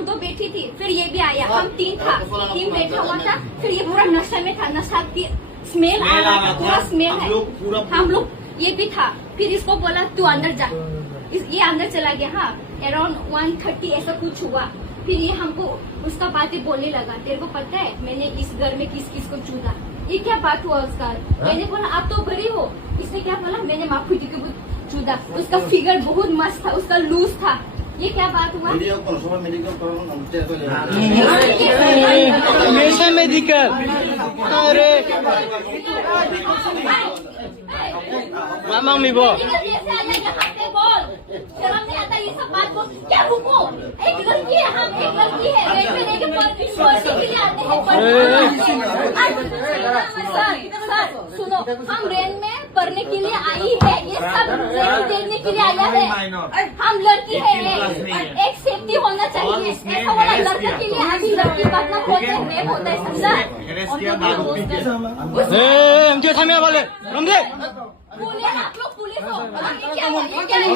हम दो बैठी थी, फिर ये भी आया, हम तीन बैठा हुआ था। फिर ये पूरा नशा में था, नशा की स्मेल आ रहा था, पूरा स्मेल है। हम लोग ये भी था। फिर इसको बोला तू अंदर जा, ये अंदर चला गया। हाँ, अराउंड 1:30 ऐसा कुछ हुआ। फिर ये हमको उसका बातें बोलने लगा, तेरे को पता है मैंने इस घर में किस किस को चूदा। ये क्या बात हुआ उसका? मैंने बोला आप तो बड़ी हो। इसने क्या बोला, मैंने माफूजी को चूदा। उसका फिगर बहुत मस्त था, उसका लूज था। ये क्या बात हुआ? मेडिकल अरे Mamang Mibo. बोल, शर्म नहीं आता ये सब बात बोल। क्या रुको, एक लड़की है, हम एक लड़की है, रेट पे लेके पढ़ने के लिए आते हैं। सर सुनो, हम रेंट में पढ़ने के लिए आई है, ये सब देखने के लिए आया है। हम लड़की है, एक सेफ्टी होना चाहिए। ऐसा वाला लड़का के लिए अभी लड़की का अपना होते रेप होता है, समझा? हमके थामे वाले रमदे पुलिस, आप लोग पुलिस हो। ये क्या है?